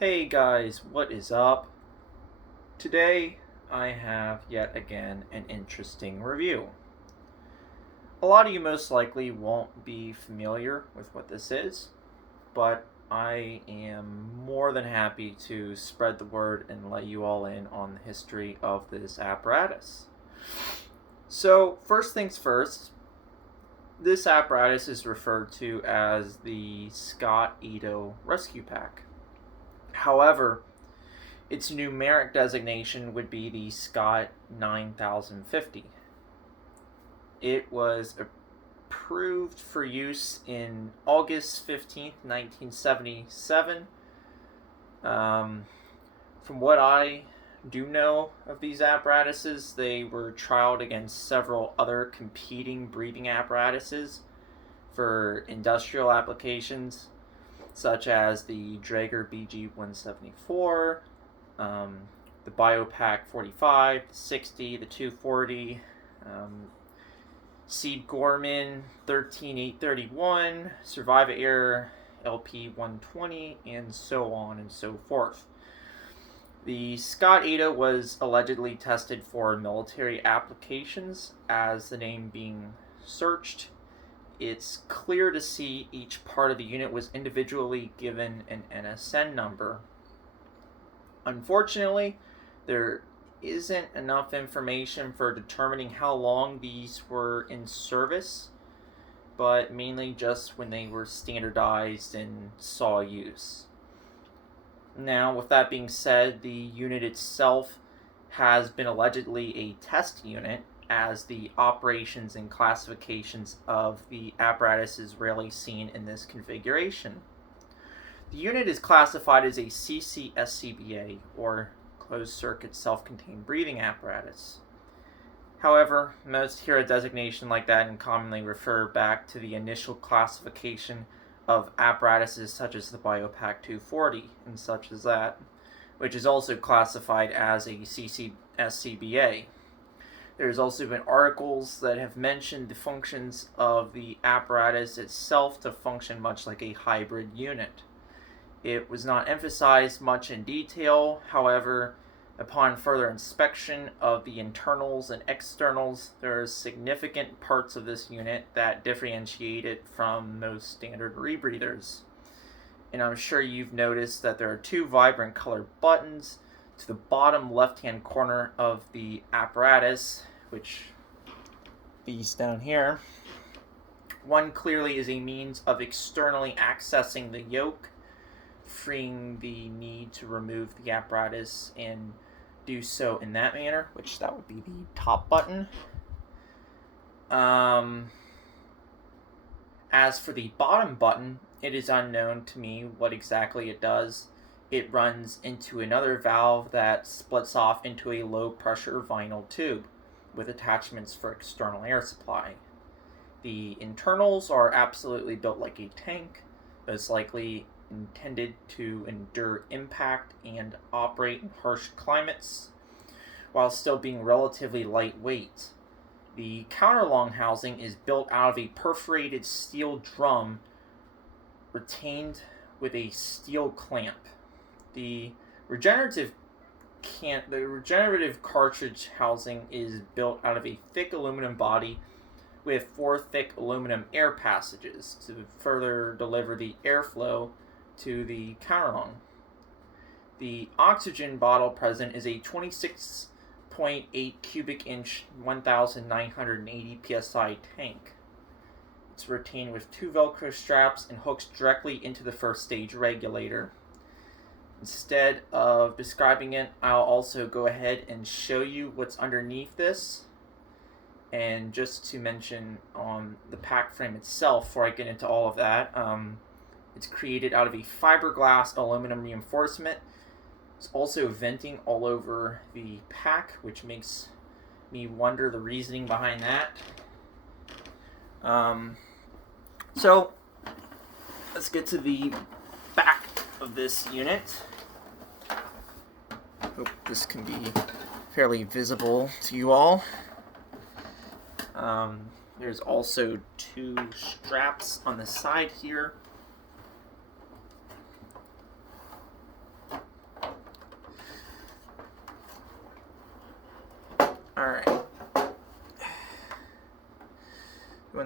Hey guys, what is up? Today I have yet again an interesting review. A lot of you most likely won't be familiar with what this is, but I am more than happy to spread the word and let you all in on the history of this apparatus. So, first things first, this apparatus is referred to as the Scott-Edo Rescue Pack. However, its numeric designation would be the Scott 9050. It was approved for use in August 15th, 1977. From what I do know of these apparatuses, they were trialed against several other competing breathing apparatuses for industrial applications, such as the Draeger BG-174, the Biopack 45, the 60, the 240, Seed Gorman 13831, Survive Air LP 120, and so on and so forth. The Scott Ada was allegedly tested for military applications, as the name being searched. It's clear to see each part of the unit was individually given an NSN number. Unfortunately, there isn't enough information for determining how long these were in service, but mainly just when they were standardized and saw use. Now, with that being said, the unit itself has been allegedly a test unit, as the operations and classifications of the apparatus is rarely seen in this configuration. The unit is classified as a cc-scba, or closed-circuit self-contained breathing apparatus. However, most hear a designation like that and commonly refer back to the initial classification of apparatuses such as the Biopack 240 and such as that, which is also classified as a cc-scba. There's also been articles that have mentioned the functions of the apparatus itself to function much like a hybrid unit. It was not emphasized much in detail. However, upon further inspection of the internals and externals, there are significant parts of this unit that differentiate it from most standard rebreathers. And I'm sure you've noticed that there are two vibrant colored buttons to the bottom left-hand corner of the apparatus, which these down here. One clearly is a means of externally accessing the yoke, freeing the need to remove the apparatus and do so in that manner, which that would be the top button. As for the bottom button, it is unknown to me what exactly it does. It runs into another valve that splits off into a low pressure vinyl tube with attachments for external air supply. The internals are absolutely built like a tank, most likely intended to endure impact and operate in harsh climates, while still being relatively lightweight. The counterlong housing is built out of a perforated steel drum retained with a steel clamp. The regenerative cartridge housing is built out of a thick aluminum body with 4 thick aluminum air passages to further deliver the airflow to the counterlong. The oxygen bottle present is a 26.8 cubic inch 1980 psi tank. It's retained with 2 Velcro straps and hooks directly into the first stage regulator. Instead of describing it, I'll also go ahead and show you what's underneath this. And just to mention on the pack frame itself, before I get into all of that, it's created out of a fiberglass aluminum reinforcement. It's also venting all over the pack, which makes me wonder the reasoning behind that. So, let's get to the back of this unit. Hope this can be fairly visible to you all. There's also 2 straps on the side here.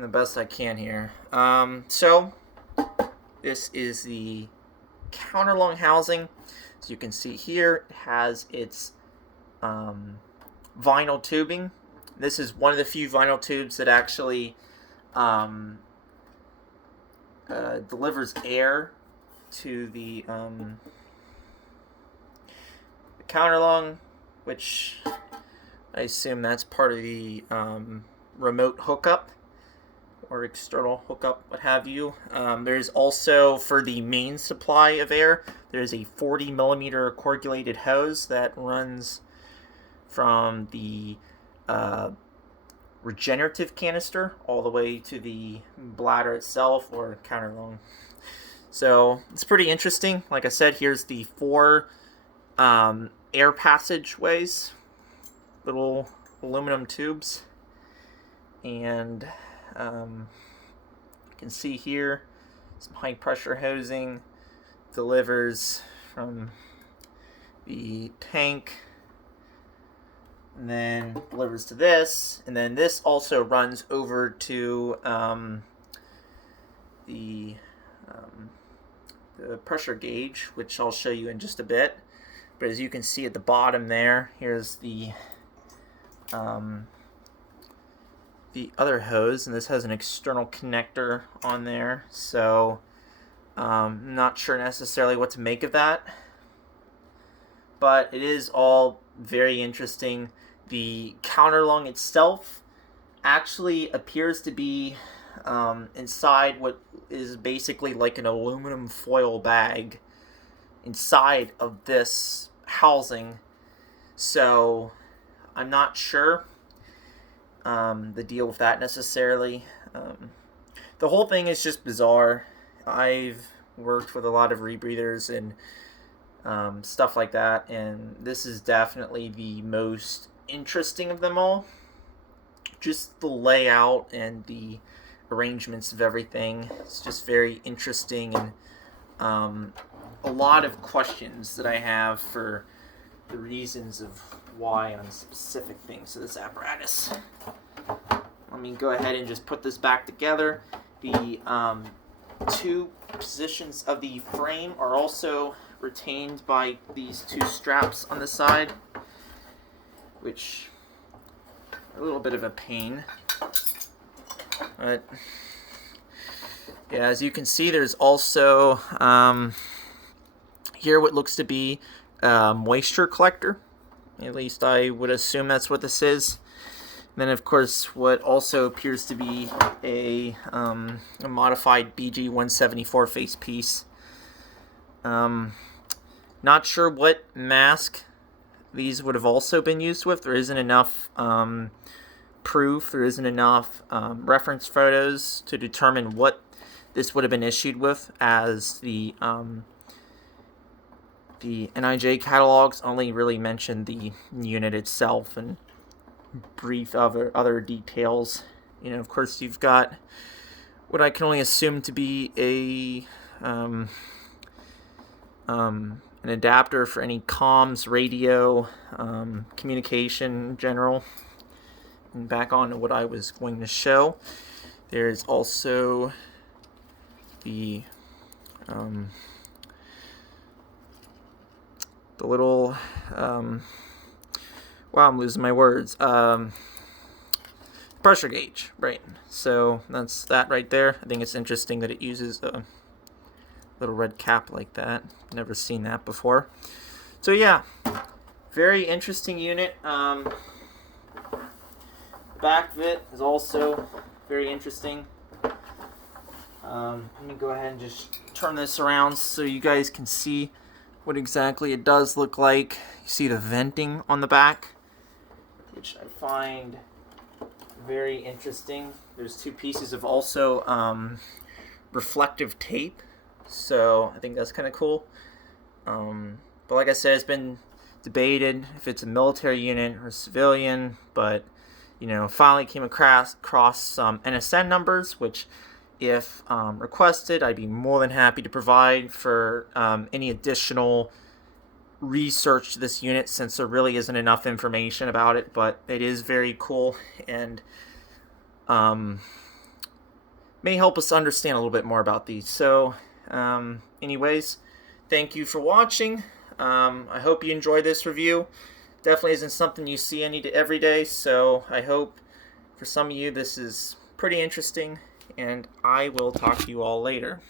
the best I can here. So this is the counterlung housing. As you can see here, it has its vinyl tubing. This is one of the few vinyl tubes that actually delivers air to the counterlung, which I assume that's part of the remote hookup or external hookup, what have you. There's also, for the main supply of air, there's a 40 millimeter coagulated hose that runs from the regenerative canister all the way to the bladder itself or counterlung. So it's pretty interesting. Like I said, here's the 4 air passageways, little aluminum tubes, and you can see here some high pressure hosing delivers from the tank and then delivers to this, and then this also runs over to the pressure gauge, which I'll show you in just a bit. But as you can see at the bottom there, here's the other hose, and this has an external connector on there, so not sure necessarily what to make of that, but it is all very interesting. The counterlung itself actually appears to be inside what is basically like an aluminum foil bag inside of this housing, so I'm not sure the deal with that necessarily. The whole thing is just bizarre. I've worked with a lot of rebreathers and stuff like that, and this is definitely the most interesting of them all. Just the layout and the arrangements of everything. It's just very interesting, and a lot of questions that I have for the reasons of why on specific things to this apparatus. Let me go ahead and just put this back together. The 2 positions of the frame are also retained by these 2 straps on the side, which are a little bit of a pain. But yeah, as you can see, there's also here what looks to be a moisture collector. At least I would assume that's what this is. And then, of course, what also appears to be a modified BG-174 face piece. Not sure what mask these would have also been used with. There isn't enough proof. There isn't enough reference photos to determine what this would have been issued with, as the NIJ catalogs only really mention the unit itself and brief other details. You know, of course, you've got what I can only assume to be an adapter for any comms, radio, communication in general. And back on to what I was going to show. There's also the little wow, I'm losing my words. Pressure gauge, right? So that's that right there. I think it's interesting that it uses a little red cap like that. Never seen that before. So yeah, very interesting unit. Back of it is also very interesting. Let me go ahead and just turn this around so you guys can see what exactly it does look like. You see the venting on the back, which I find very interesting. There's 2 pieces of also reflective tape, so I think that's kind of cool. But like I said, it's been debated if it's a military unit or civilian, but you know, finally came across some NSN numbers, which if requested, I'd be more than happy to provide for any additional research to this unit, since there really isn't enough information about it. But it is very cool, and may help us understand a little bit more about these. So, anyways, thank you for watching. I hope you enjoyed this review. Definitely isn't something you see every day, so I hope for some of you this is pretty interesting, and I will talk to you all later.